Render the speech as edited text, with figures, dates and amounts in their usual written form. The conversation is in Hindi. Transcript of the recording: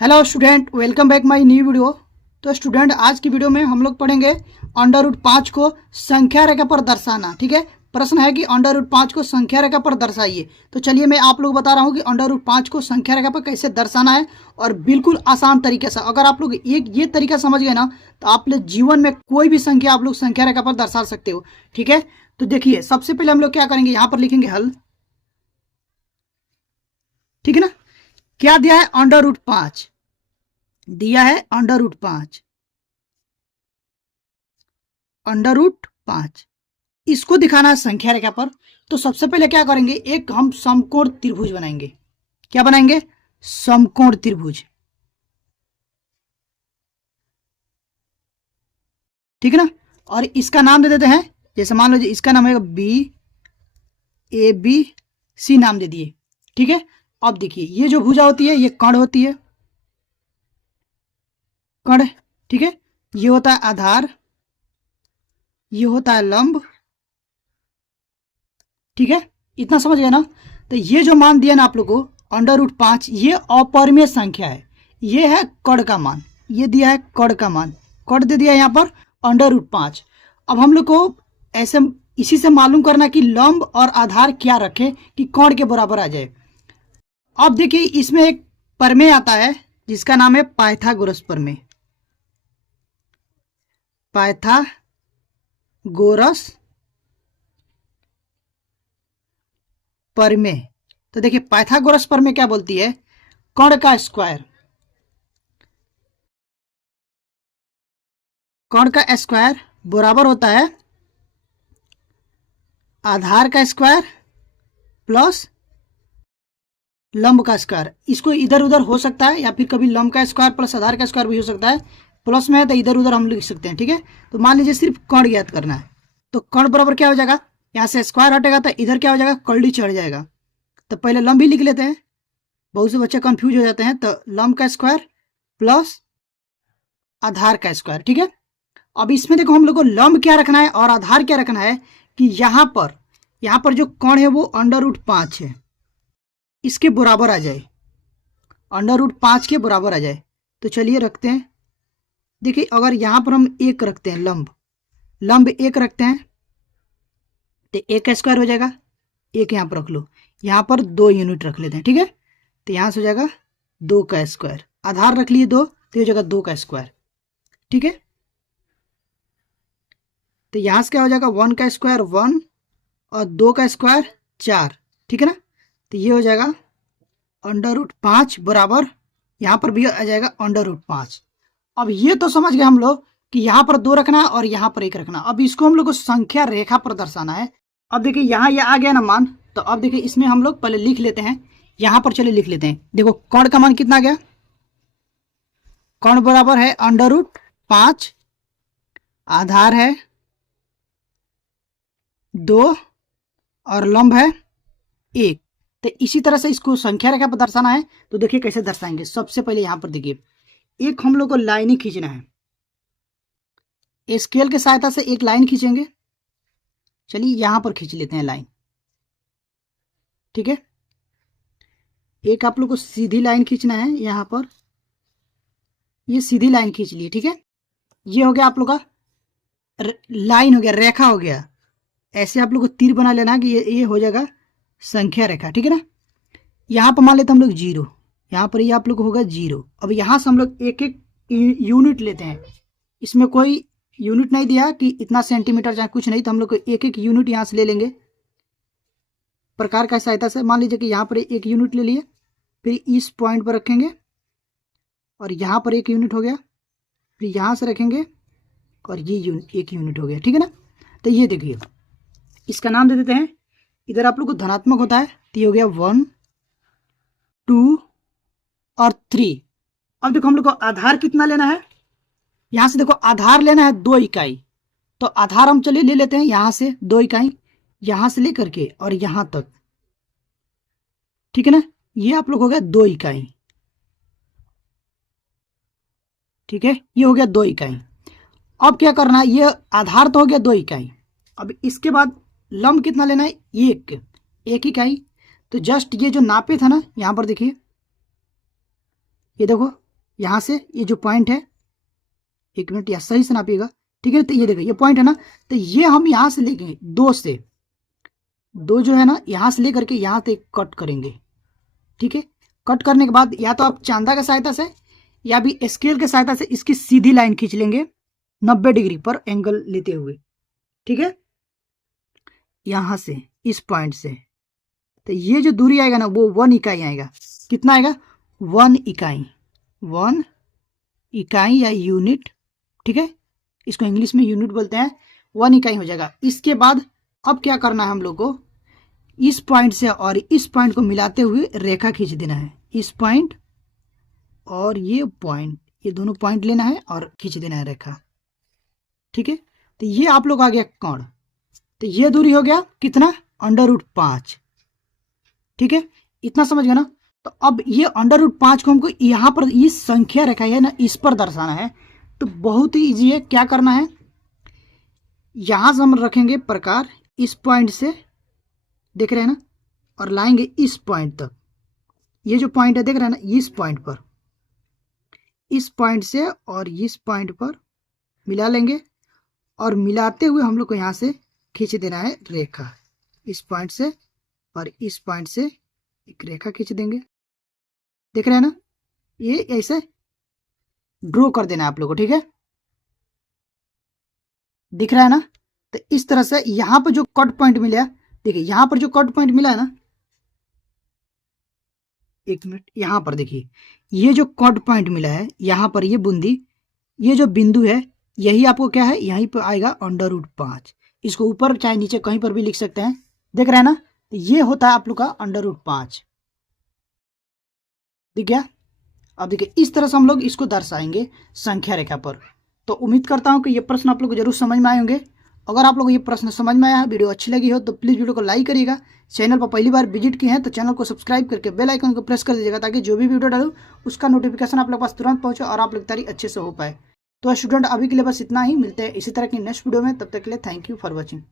Hello student, welcome back my new video. तो स्टूडेंट, आज की वीडियो में हम लोग पढ़ेंगे अंडर रूट 5 को संख्या रेखा पर दर्शाना। ठीक है, प्रश्न है कि अंडर रूट 5 को संख्या रेखा पर दर्शाइए। तो चलिए मैं आप लोग बता रहा हूँ कि अंडर रूट 5 को संख्या रेखा पर कैसे दर्शाना है, और बिल्कुल आसान तरीके से। अगर आप लोग ये तरीका समझ गए ना, तो आप लोग जीवन में कोई भी संख्या आप लोग संख्या रेखा पर दर्शा सकते हो। ठीक है, तो देखिए सबसे पहले हम लोग क्या करेंगे, यहाँ पर लिखेंगे हल। ठीक है ना, क्या दिया है? अंडर रूट 5 दिया है। अंडर रूट 5 इसको दिखाना है संख्या रेखा पर। तो सबसे पहले क्या करेंगे, एक हम समकोण त्रिभुज बनाएंगे। क्या बनाएंगे? समकोण त्रिभुज। ठीक है ना, और इसका नाम दे देते हैं, जैसे मान लो इसका नाम है BABC, नाम दे दिए। ठीक है, अब देखिए ये जो भुजा होती है ये कर्ण होती है, कर्ण। ठीक है, ये होता है आधार, ये होता है लंब। ठीक है, इतना समझ गए ना। तो ये जो मान दिया ना आप लोग को, अंडर रूट 5, ये अपरिमेय संख्या है। ये है कर्ण का मान, ये दिया है कर्ण का मान, कर्ण दे दिया यहाँ पर अंडर रूट 5। अब हम लोग को ऐसे इसी से मालूम करना कि लंब और आधार क्या रखे कि कर्ण के बराबर आ जाए। अब देखिए इसमें एक प्रमेय आता है जिसका नाम है पाइथागोरस प्रमेय। पाइथागोरस प्रमेय। तो देखिए पाइथागोरस प्रमेय क्या बोलती है, कर्ण का स्क्वायर, कर्ण का स्क्वायर बराबर होता है आधार का स्क्वायर प्लस लंब का स्क्वायर। इसको इधर उधर हो सकता है, या फिर कभी लंब का स्क्वायर प्लस आधार का स्क्वायर भी हो सकता है। प्लस में है तो इधर उधर हम लिख सकते हैं। ठीक है, तो मान लीजिए सिर्फ कर्ण ज्ञात करना है, तो कर्ण बराबर क्या हो जाएगा, यहाँ से स्क्वायर हटेगा तो इधर क्या हो जाएगा, कर्ण चढ़ जाएगा। तो पहले लंब ही लिख लेते हैं, बहुत से बच्चे कंफ्यूज हो जाते हैं। तो लंब का स्क्वायर प्लस आधार का स्क्वायर। ठीक है, अब इसमें देखो हम लोग को लंब क्या रखना है और आधार क्या रखना है कि यहाँ पर जो कर्ण है वो अंडर रूट 5 है, इसके बराबर आ जाए, अंडर रूट 5 के बराबर आ जाए। तो चलिए रखते हैं। देखिए अगर यहाँ पर हम एक रखते हैं, लंब लंब एक रखते हैं, तो एक का स्क्वायर हो जाएगा, एक यहाँ पर रख लो, यहाँ पर 2 यूनिट रख लेते हैं। ठीक है, तो यहाँ से हो जाएगा 2 का स्क्वायर, आधार रख लिए 2, तो हो जाएगा 2 का स्क्वायर। ठीक है, तो यहाँ से क्या हो जाएगा, 1 का स्क्वायर 1 और 2 का स्क्वायर 4। ठीक है ना, तो ये हो जाएगा अंडर रूट 5 बराबर, यहाँ पर भी आ जाएगा अंडर रूट 5। अब ये तो समझ गए हम लोग कि यहाँ पर 2 रखना है और यहाँ पर 1 रखना। अब इसको हम लोग को संख्या रेखा पर दर्शाना है। अब देखिए यहाँ ये आ गया ना मान, तो अब देखिए इसमें हम लोग पहले लिख लेते हैं। यहाँ पर चलिए लिख लेते हैं। देखो कर्ण का मान कितना गया, कर्ण बराबर है अंडर रूट 5, आधार है 2 और लंब है 1। तो इसी तरह से इसको संख्या रेखा पर दर्शाना है। तो देखिए कैसे दर्शाएंगे। सबसे पहले यहाँ पर देखिए एक हम लोग को लाइन ही खींचना है, स्केल की सहायता से एक लाइन खींचेंगे। चलिए यहां पर खींच लेते हैं लाइन। ठीक है, एक आप लोग को सीधी लाइन खींचना है, यहां पर ये सीधी लाइन खींच लिए। ठीक है, ये हो गया आप लोग का लाइन हो गया, रेखा हो गया। ऐसे आप लोग को तीर बना लेना कि ये हो जाएगा संख्या रेखा। ठीक है ना, यहाँ पर मान लेते हम लोग 0, यहाँ पर ये आप लोग को होगा 0। अब यहाँ से हम लोग एक एक यूनिट लेते हैं, इसमें कोई यूनिट नहीं दिया कि इतना सेंटीमीटर चाहे कुछ नहीं, तो हम लोग को एक एक यूनिट यहाँ से ले लेंगे प्रकार का सहायता से। मान लीजिए कि यहाँ पर एक यूनिट ले लिए, फिर इस पॉइंट पर रखेंगे और यहाँ पर एक यूनिट हो गया, फिर यहाँ से रखेंगे और ये एक यूनिट हो गया। ठीक है ना, तो ये देखिए इसका नाम दे देते हैं। इधर आप लोग को धनात्मक होता है, तो ये हो गया 1 2 और 3। अब देखो हम लोग को आधार कितना लेना है, यहां से देखो आधार लेना है 2 इकाई। तो आधार हम चलिए ले लेते हैं यहां से 2 इकाई, यहां से लेकर के और यहां तक। ठीक है ना, ये आप लोग हो गया 2 इकाई। ठीक है, ये हो गया 2 इकाई। अब क्या करना है, ये आधार तो हो गया 2 इकाई। अब इसके बाद लंब कितना लेना है, 1 इकाई। तो जस्ट ये जो नापे था ना, यहां पर देखिए, ये देखो यहाँ से ये जो पॉइंट है, 1 मिनट या सही से नापिएगा, ठीक है। तो ये देखिए ये पॉइंट है ना, तो ये हम यहाँ से लेंगे 2 से, 2 जो है ना यहाँ से लेकर के यहाँ से कट करेंगे, ठीक है। कट करने के बाद या तो आप चांदा की सहायता से या भी स्केल की सहायता से इसकी सीधी लाइन खींच लेंगे 90 डिग्री पर एंगल लेते हुए, ठीक है। यहां से इस पॉइंट से, तो ये जो दूरी आएगा ना वो 1 इकाई आएगा। कितना आएगा? 1 इकाई, 1 इकाई या यूनिट, ठीक है। इसको इंग्लिश में यूनिट बोलते हैं, 1 इकाई हो जाएगा। इसके बाद अब क्या करना है हम लोग को, इस पॉइंट से और इस पॉइंट को मिलाते हुए रेखा खींच देना है। इस पॉइंट और ये पॉइंट, ये दोनों पॉइंट लेना है और खींच देना है रेखा, ठीक है। तो ये आप लोग आ गया कोण। तो ये दूरी हो गया कितना? √5, ठीक है। इतना समझ गया ना। तो अब ये √5 को हमको यहाँ पर इस संख्या रेखा है ना इस पर दर्शाना है। तो बहुत ही इजी है। क्या करना है, यहां से हम रखेंगे प्रकार, इस पॉइंट से देख रहे हैं ना, और लाएंगे इस पॉइंट तक। ये जो पॉइंट है देख रहे हैं ना, इस पॉइंट पर, इस पॉइंट से और इस पॉइंट पर मिला लेंगे और मिलाते हुए हम लोग को यहां से खींच देना है रेखा। इस पॉइंट से और इस पॉइंट से एक रेखा खींच देंगे, देख रहे हैं ना। ये ऐसे ड्रॉ कर देना है आप लोगों को, ठीक है। दिख रहा है ना। तो इस तरह से यहां पर जो कट पॉइंट मिला, देखिए यहां पर जो कट पॉइंट मिला है ना, 1 मिनट, यहां पर देखिए ये जो कट पॉइंट मिला है, यहां पर ये बूंदी, ये जो बिंदु है, यही आपको क्या है, यहीं पर आएगा √5। इसको ऊपर चाहे नीचे कहीं पर भी लिख सकते हैं, देख रहे हैं ना। ये होता है आप लोग का √5, ठीक है। अब देखिए इस तरह से हम लोग इसको दर्शाएंगे संख्या रेखा पर। तो उम्मीद करता हूं कि ये प्रश्न आप लोग को जरूर समझ में आए होंगे। अगर आप लोग को ये प्रश्न समझ में आया है, वीडियो अच्छी लगी हो तो प्लीज़ वीडियो को लाइक करिएगा। चैनल पर पहली बार विजिट किए हैं तो चैनल को सब्सक्राइब करके बेल आइकन को प्रेस कर दीजिएगा, ताकि जो भी वीडियो डालूं उसका नोटिफिकेशन आप लोग पास तुरंत पहुंचे और आप लोग तैयारी अच्छे से हो पाए। तो स्टूडेंट अभी के लिए बस इतना ही, मिलते हैं इसी तरह की नेक्स्ट वीडियो में। तब तक के लिए थैंक यू फॉर वॉचिंग।